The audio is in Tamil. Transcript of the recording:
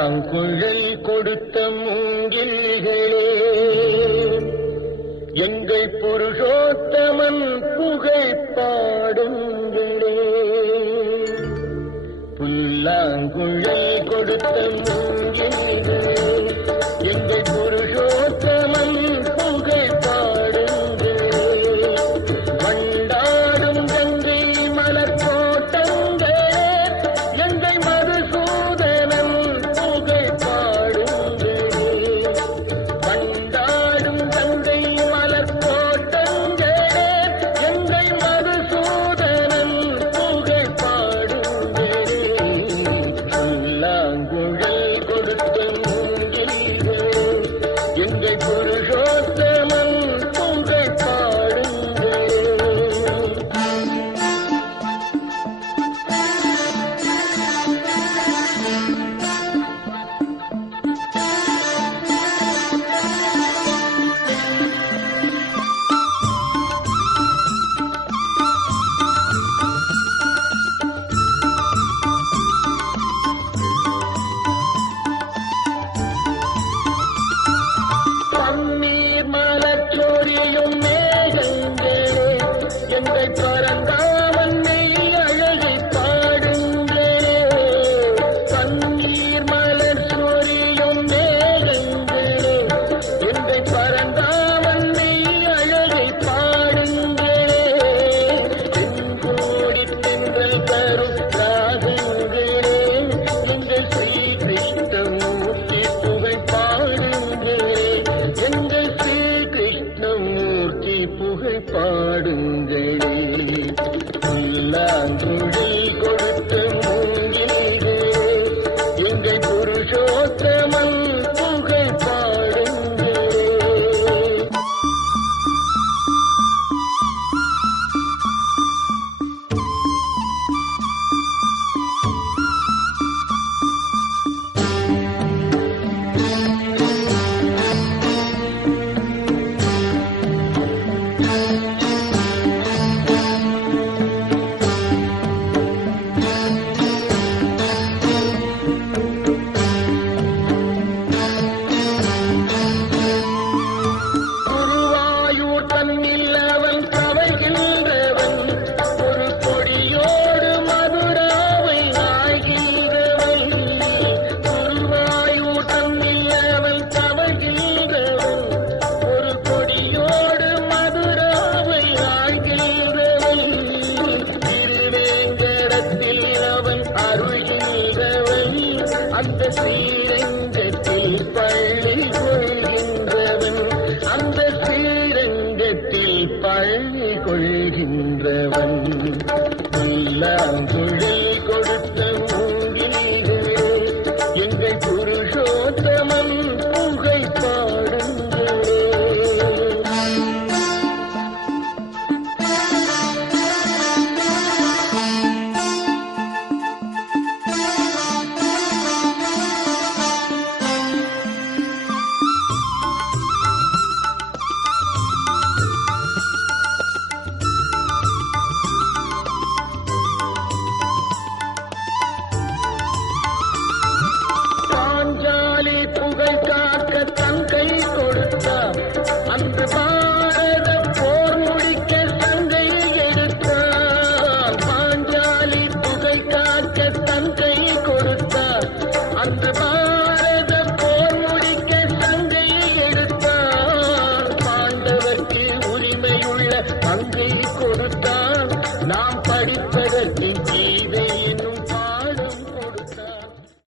பல்லாங்குழல் கொடுத்த மூங்கில்களே. எங்கள் புருஷோத்தமன் புகைப்பாடுங்களே புல்லாங்குழல் கொடுத்த பாடுங்களே புல்லாங்குழல் அந்த ஸ்ரீரங்கத்தில் பள்ளி கொள்கின்றவன் அந்த ஸ்ரீரங்கத்தில் பள்ளி கொள்கின்றவன் எல்லாம் தொழில் baby